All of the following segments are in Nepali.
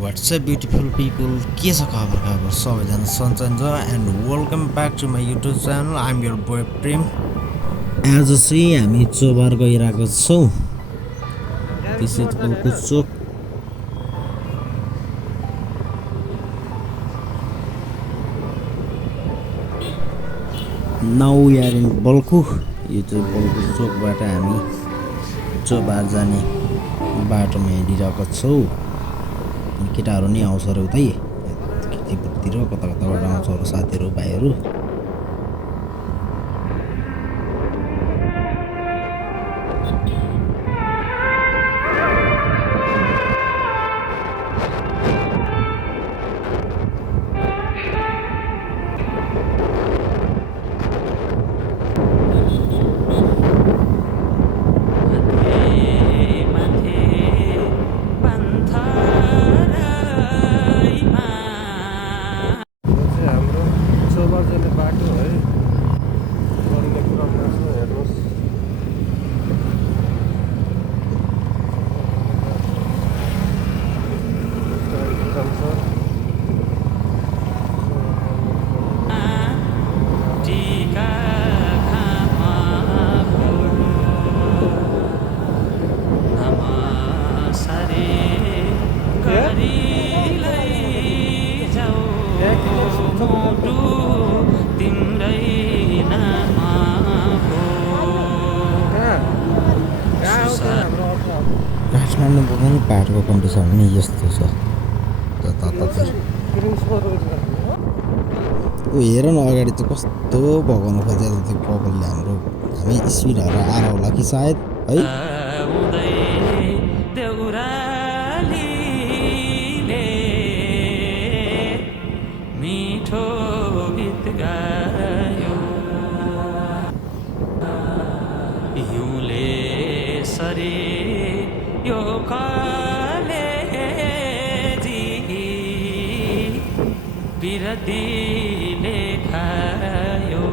What's up, beautiful people? के छ खबर सबैजना सन्चै छ and welcome back to my YouTube channel. I'm your boy Prem. आज चाहिँ हामी चोबार गइरहेको छौँ, तिसेतपलको चोक। Now we are in Balkhu. यो चाहिँ बल्कु चोकबाट हामी चोबार जाने बाटोमा हिँडिरहेको छौँ। केटाहरू नि आउँछ अरे उतै खेतीतिर, कता कताबाट आउँछ अरू साथीहरू भाइहरू। काठमाडौँ पुग्ने बाटोको कन्डिसन पनि यस्तो छ। ऊ हेर न अगाडि चाहिँ कस्तो भगाउनु खोजेको थियो कपालले हाम्रो। हामी स्पिडहरू आएर होला कि सायद है। यो कलेजी बिरतीले खायो।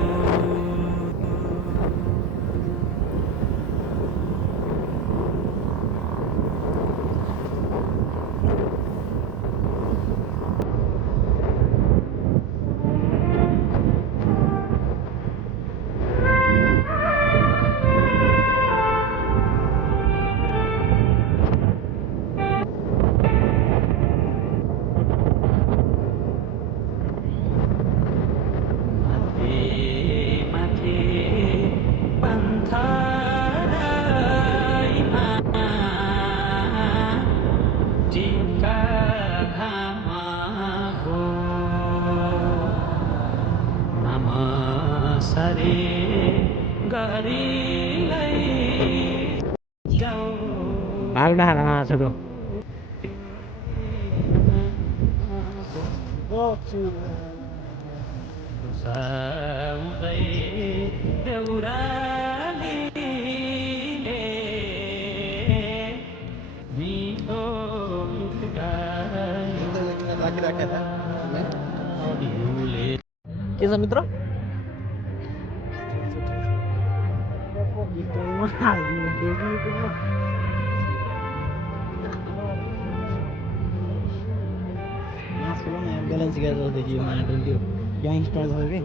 भाग्न छोटो के छ मित्र? बैलेंस क्या तो देखिए मैंने वीडियो क्या इंस्टॉल हो गई।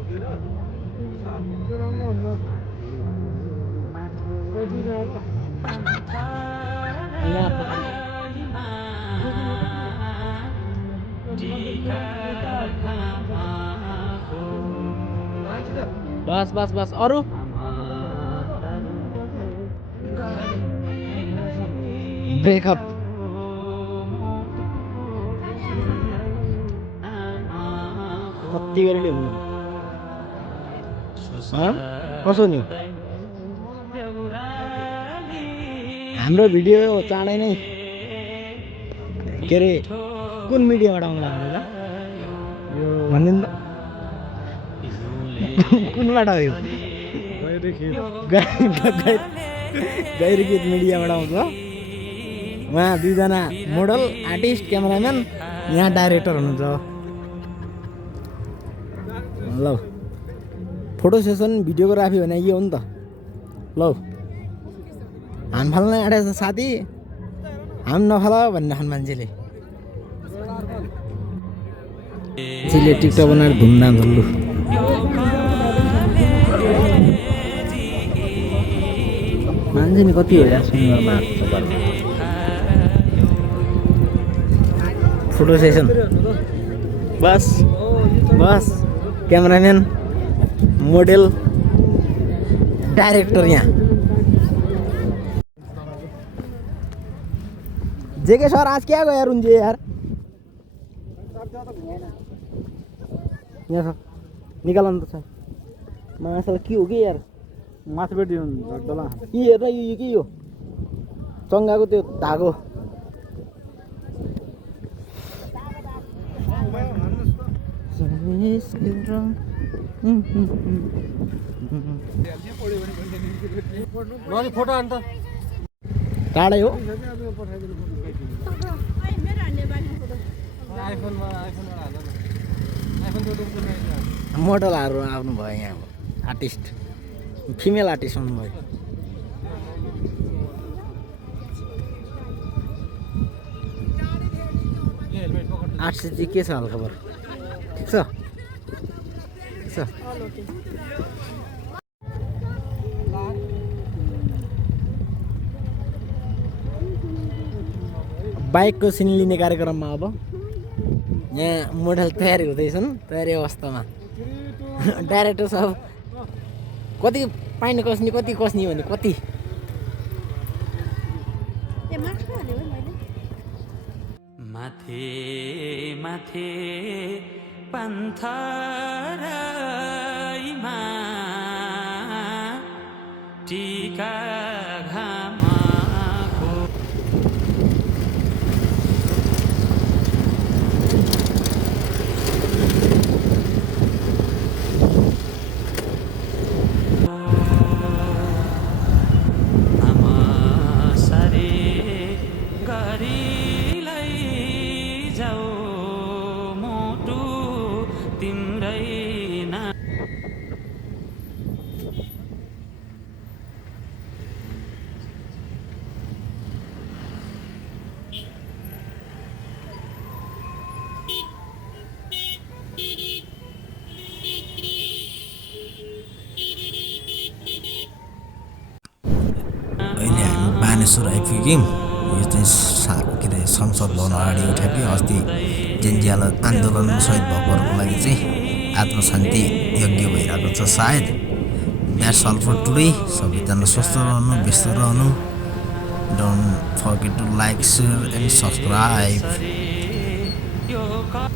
बस बस बस और ब्रेकअप कति गरेर कसो नि हाम्रो भिडियो चाँडै नै के अरे कुन मिडियाबाट आउँला भन्नु त कुनबाट हो? गैरगीत मिडियाबाट आउँछ। उहाँ दुईजना मोडल आर्टिस्ट क्यामेराम्यान, यहाँ डाइरेक्टर हुनुहुन्छ। ल फोटो सेसन भिडियोग्राफी भने यो हो नि त। ल हाम फाल्न आँटेको छ साथी, हाम नफाल भन्ने खान मान्छेले। त्यसले टिकटक बनाएर धुमधाम धुल्लु मान्छे नि कति हो यार शनिबारमा फोटो सेसन बस बस कैमरामैन मॉडल डायरेक्टर यहाँ जेके सर आज क्या गया रुंजे यार यहाँ सर निकाल अन्त सर माछालाई के हो कि यार माथि के हेर यो के हो चङ्गाको त्यो धागो फोटो अन्त टाढै हो मोडलहरू आउनु भयो यहाँ आर्टिस्ट फिमेल आर्टिस्ट आउनुभयो आर्ट्स चाहिँ के छ हालखबर ठिक छ ठिक छ बाइकको सिन लिने कार्यक्रममा अब यहाँ मोडल तयारी हुँदैछन् तयारी अवस्थामा डाइरेक्टर साहब कति पाइने कस्ने कति कस्ने भने कति माथे माथे पन्थराईमा टीका घामाको नमसरे गरीलाई जाऊ मोटु तिम्रै ना अहिले हामी बानेश्वर आइपुग्यौँ यो चाहिँ के अरे संसद भवन अगाडि उठाएको अस्ति जेन्जियाल आन्दोलन सहिद भएकोहरूको लागि चाहिँ आत्मशान्ति यज्ञ भइरहेको छ सायद द्याट्स अल फर टुडे सबैजना स्वस्थ रहनु व्यस्त रहनु don't forget to like share and subscribe